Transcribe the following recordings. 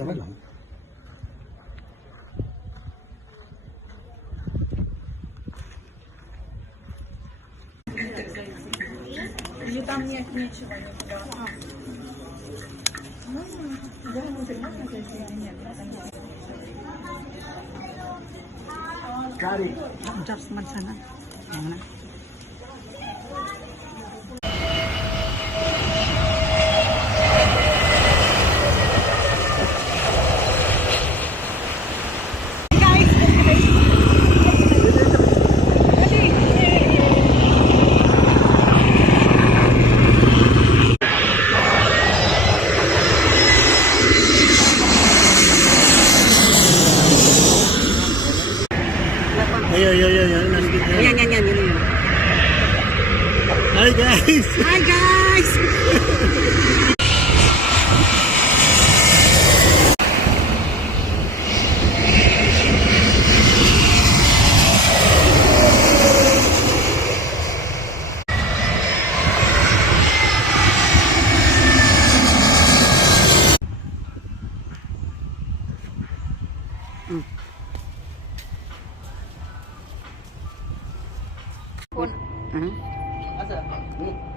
Tara lang. Или там нет ничего, нифига. Да, внутрь можно зайти или нет? Kari. Jobs man sana. Ayan na. Ayan. Nandito. Yan. Yun. Hi guys! Hi guys!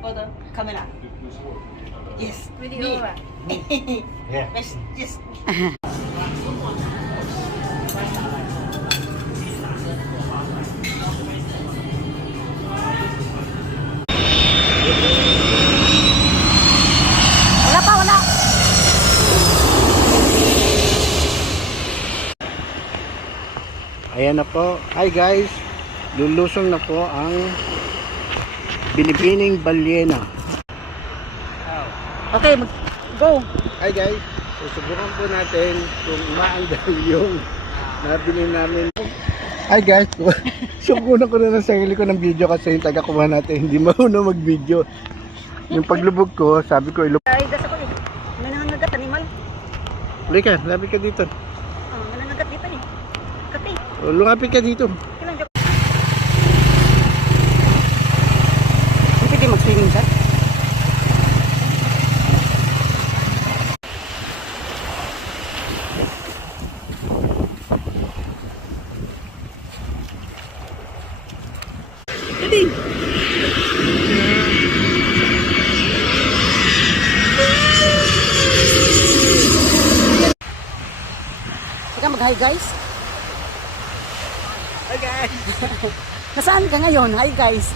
Photo, camera. Yes. Video. Yeah. Yes. Wala. Ayan na po. Hi guys. Lulusong na po ang Binibining Balyena. Okay, go. Hi guys. Susubukan po natin kung umaandal yung nabili namin. Hi guys. Subukan ko na ng sarili ko ng video kasi yung taga-kuha natin hindi marunong mag-video. Yung paglubog ko, sabi ko ilubog. Ay, gas ako eh. May nangangagat, animal. Lika, lapit ka dito. May nangangagat dito eh. Kati. Lumapit ka dito. Kailan joke? Pwede mag-swimming sir? Pwede. Sige mag-hi guys. Hi guys. Nasaan ka ngayon? Hi guys.